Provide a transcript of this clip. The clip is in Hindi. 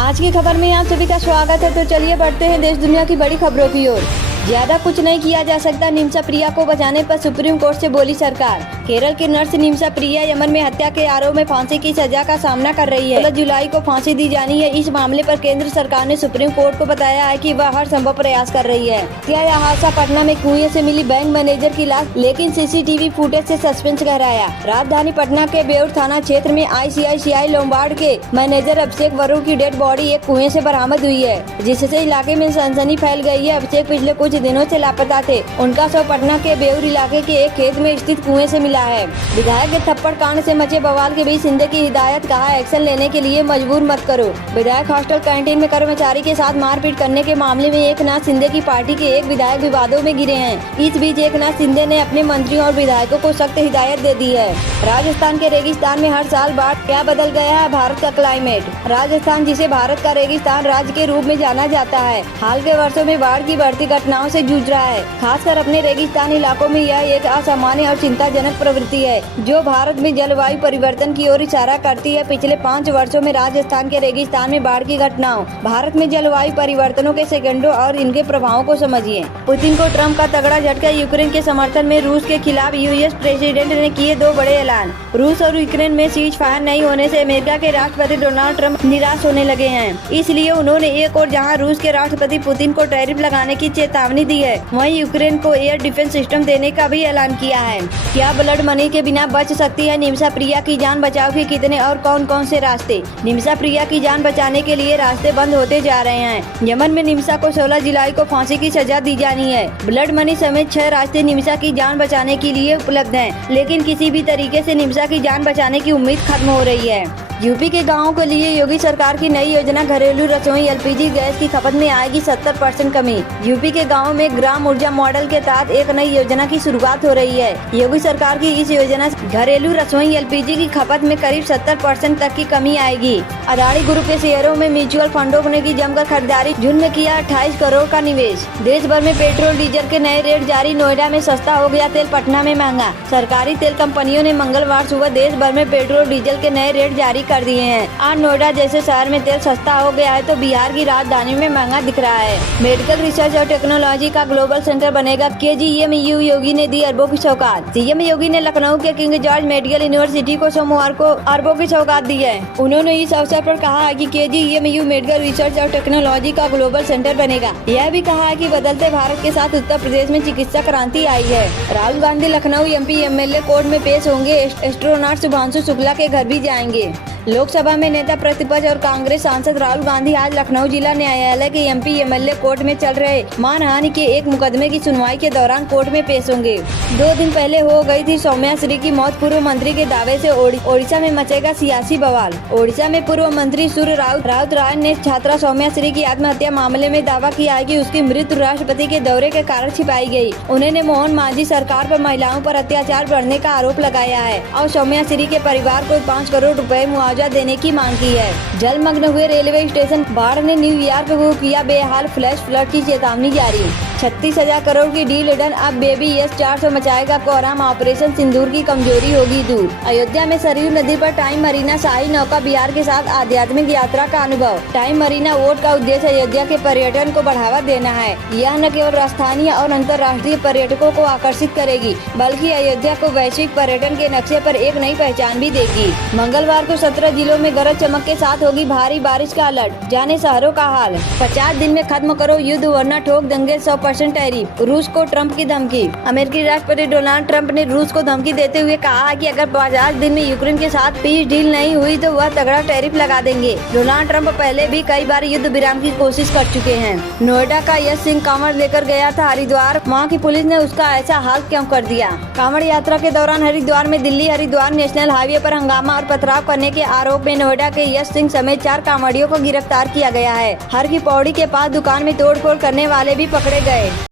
आज की खबर में आप सभी का स्वागत है। तो चलिए बढ़ते हैं देश दुनिया की बड़ी खबरों की ओर। ज्यादा कुछ नहीं किया जा सकता, निम्सा प्रिया को बचाने पर सुप्रीम कोर्ट से बोली सरकार। केरल की नर्स निम्सा प्रिया यमन में हत्या के आरोप में फांसी की सजा का सामना कर रही है। 16 जुलाई को फांसी दी जानी है। इस मामले पर केंद्र सरकार ने सुप्रीम कोर्ट को बताया है कि वह हर संभव प्रयास कर रही है। क्या यह हादसा पटना में कुएं से मिली बैंक मैनेजर की लाश, लेकिन सीसीटीवी फुटेज से सस्पेंस गहराया। राजधानी पटना के बेउर थाना क्षेत्र में ICICI लोम्बार्ड के मैनेजर अभिषेक वरुण की डेड बॉडी एक कुएं से बरामद हुई है, जिससे इलाके में सनसनी फैल गई है। अभिषेक पिछले कुछ दिनों से लापता थे। उनका शव पटना के बेउर इलाके के एक खेत में स्थित कुएं से मिला है। विधायक के थप्पड़ कांड से मचे बवाल के बीच शिंदे की हिदायत, कहा एक्शन लेने के लिए मजबूर मत करो। विधायक हॉस्टल कैंटीन में कर्मचारी के साथ मारपीट करने के मामले में एकनाथ शिंदे की पार्टी के एक विधायक विवादों में घिरे हैं। इस बीच एकनाथ शिंदे ने अपने मंत्रियों और विधायकों को सख्त हिदायत दे दी है। राजस्थान के रेगिस्तान में हर साल बाढ़, क्या बदल गया है भारत का क्लाइमेट। राजस्थान, जिसे भारत का रेगिस्तान राज्य के रूप में जाना जाता है, हाल के वर्षों में बाढ़ की बढ़ती घटनाओं से जूझ रहा है। खासकर अपने रेगिस्तानी इलाकों में यह एक असामान्य और चिंताजनक प्रवृत्ति है, जो भारत में जलवायु परिवर्तन की ओर इशारा करती है। पिछले 5 वर्षों में राजस्थान के रेगिस्तान में बाढ़ की घटनाओं, भारत में जलवायु परिवर्तनों के सेकंडों और इनके प्रभावों को समझिए। पुतिन को ट्रंप का तगड़ा झटका, यूक्रेन के समर्थन में रूस के खिलाफ यूएस प्रेसिडेंट ने किए 2 बड़े ऐलान। रूस और यूक्रेन में सीज फायर नहीं होने से अमेरिका के राष्ट्रपति डोनाल्ड ट्रंप निराश होने लगे हैं। इसलिए उन्होंने एक और जहां रूस के राष्ट्रपति पुतिन को टैरिफ लगाने की चेतावनी दी है, वहीं यूक्रेन को एयर डिफेंस सिस्टम देने का भी ऐलान किया है। क्या ब्लड मनी के बिना बच सकती है निम्सा प्रिया की जान? बचाव के कितने और कौन कौन से रास्ते? निम्सा प्रिया की जान बचाने के लिए रास्ते बंद होते जा रहे हैं। यमन में निम्सा को 16 जुलाई को फांसी की सजा दी जानी है। ब्लड मनी समेत 6 रास्ते निम्सा की जान बचाने के लिए उपलब्ध हैं, लेकिन किसी भी तरीके से निम्सा की जान बचाने की उम्मीद खत्म हो रही है। यूपी के गाँवों के लिए योगी सरकार की नई योजना, घरेलू रसोई LPG गैस की खपत में आएगी 70% कमी। यूपी के गाँवों में ग्राम ऊर्जा मॉडल के तहत एक नई योजना की शुरुआत हो रही है। योगी सरकार की इस योजना से घरेलू रसोई LPG की खपत में करीब 70% तक की कमी आएगी। अदानी ग्रुप के शेयरों में म्यूचुअल फंडों ने की जमकर खरीदारी, जिनमें किया 28 करोड़ का निवेश। देश भर में पेट्रोल डीजल के नए रेट जारी, नोएडा में सस्ता हो गया तेल, पटना में महंगा। सरकारी तेल कंपनियों ने मंगलवार सुबह देश भर में पेट्रोल डीजल के नए रेट जारी कर दिए हैं। आज नोएडा जैसे शहर में तेल सस्ता हो गया है, तो बिहार की राजधानी में महंगा दिख रहा है। मेडिकल रिसर्च और टेक्नोलॉजी का ग्लोबल सेंटर बनेगा। KGMU योगी ने दी अरबों की सौगात। CM योगी ने लखनऊ के किंग जॉर्ज मेडिकल यूनिवर्सिटी को सोमवार को अरबों की सौगात दी है। उन्होंने इस अवसर पर कहा है कि KGMU मेडिकल रिसर्च और टेक्नोलॉजी का ग्लोबल सेंटर बनेगा। यह भी कहा है कि बदलते भारत के साथ उत्तर प्रदेश में चिकित्सा क्रांति आई है। Rahul Gandhi Lucknow MP MLA court में पेश होंगे। एस्ट्रोनॉट शुभांशु शुक्ला के घर भी जाएंगे। लोकसभा में नेता प्रतिपक्ष और कांग्रेस सांसद राहुल गांधी आज लखनऊ जिला न्यायालय के MP MLA कोर्ट में चल रहे मानहानि के एक मुकदमे की सुनवाई के दौरान कोर्ट में पेश होंगे। 2 दिन पहले हो गई थी सौम्या श्री की मौत। पूर्व मंत्री के दावे से ओडिशा में मचेगा सियासी बवाल। ओडिशा में पूर्व मंत्री सूर्य राउत राय ने छात्रा सौम्या श्री की आत्महत्या मामले में दावा किया है कि उसकी मृत्यु राष्ट्रपति के दौरे के कारण छिपाई गई। उन्होंने मोहन मांझी सरकार पर महिलाओं पर अत्याचार बढ़ने का आरोप लगाया है और सौम्या श्री के परिवार को 5 करोड़ रुपए मुआवजा देने की मांग की है। जलमग्न हुए रेलवे स्टेशन, बाढ़ ने न्यूयॉर्क को किया बेहाल, फ्लैश फ्लड की चेतावनी जारी। 36,000 करोड़ की डील डन, अब बेबी S-400 मचाएगा कोहराम, ऑपरेशन सिंदूर की कमजोरी होगी दूर। अयोध्या में सरयू नदी पर टाइम मरीना शाही नौका विहार के साथ आध्यात्मिक यात्रा का अनुभव। टाइम मरीना वोट का उद्देश्य अयोध्या के पर्यटन को बढ़ावा देना है। यह न केवल स्थानीय और अंतर्राष्ट्रीय पर्यटकों को आकर्षित करेगी, बल्कि अयोध्या को वैश्विक पर्यटन के नक्शे पर एक नई पहचान भी देगी। मंगलवार को 17 जिलों में गरज चमक के साथ होगी भारी बारिश का अलर्ट, जाने शहरों का हाल। 50 दिन में खत्म करो युद्ध वरना ठोक देंगे 100% टैरिफ, रूस को ट्रंप की धमकी। अमेरिकी राष्ट्रपति डोनाल्ड ट्रंप ने रूस को धमकी देते हुए कहा है कि अगर 50 दिन में यूक्रेन के साथ पीस डील नहीं हुई तो वह तगड़ा टैरिफ लगा देंगे। डोनाल्ड ट्रंप पहले भी कई बार युद्ध विराम की कोशिश कर चुके हैं। नोएडा का यश सिंह कांवड़ लेकर गया था हरिद्वार, वहाँ की पुलिस ने उसका ऐसा हाल क्यों कर दिया? कांवड़ यात्रा के दौरान हरिद्वार में दिल्ली हरिद्वार नेशनल हाईवे पर हंगामा और पथराव करने के आरोप में नोएडा के यश सिंह समेत 4 कांवड़ियों को गिरफ्तार किया गया है। हर की पौड़ी के पास दुकान में तोड़फोड़ करने वाले भी पकड़े गए।